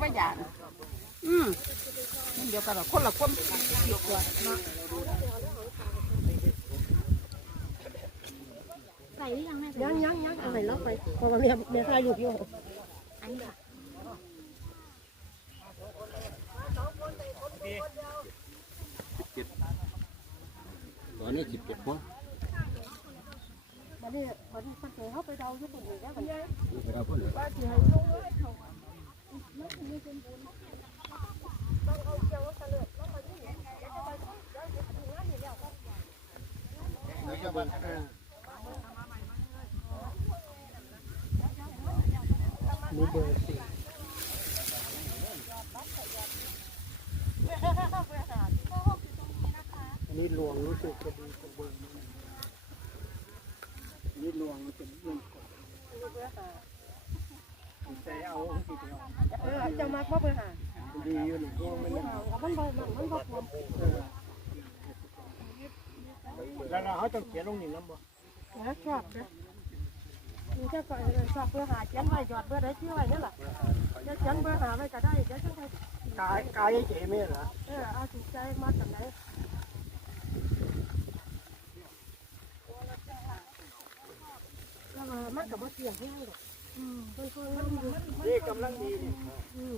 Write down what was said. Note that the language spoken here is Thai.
ไม่อยากอืมเดียวกันหรอคนละคนเดียวกันยังยังยังเอาไปล็อกไปพอมาเมียเมียใครอยู่อันนี้ตอนนี้สิบเจ็ดคน วันนี้วันนี้คนเจอเขาไปเดาอยู่ตรงนี้แล้วมันไปเอาคนเลยว่าสิให้ลงเลยเขานี่เบอร์สี่อันนี้หลวงรู้สึกจะดีกว่าเบอร์นี้ อันนวงมันจะเรื่องกว่าใจเอาที่เดียวเออจะมาพ่อไปหาดีอยู่หนึ่งพวกมันยังมันบ่มันบ่ควรเออแล้วเราเขาต้องเขียนลงหนี่น้ำบ่นะชอบนะมีแค่ก่อนชอบเพื่อหาเขียนไว้จอดเพื่อได้ชื่อไว้นั่แหละจะเขียนเพื่อหาไว้ก็ได้จะจังไดกายกายเจ๋ไม่เหรอเออเอาถูกใจมาจากไหนแล้ว มันกับ่เสียงแห้งหรอกอืมเพิ่นมันอยู่นี่กำลังดีนี่อืม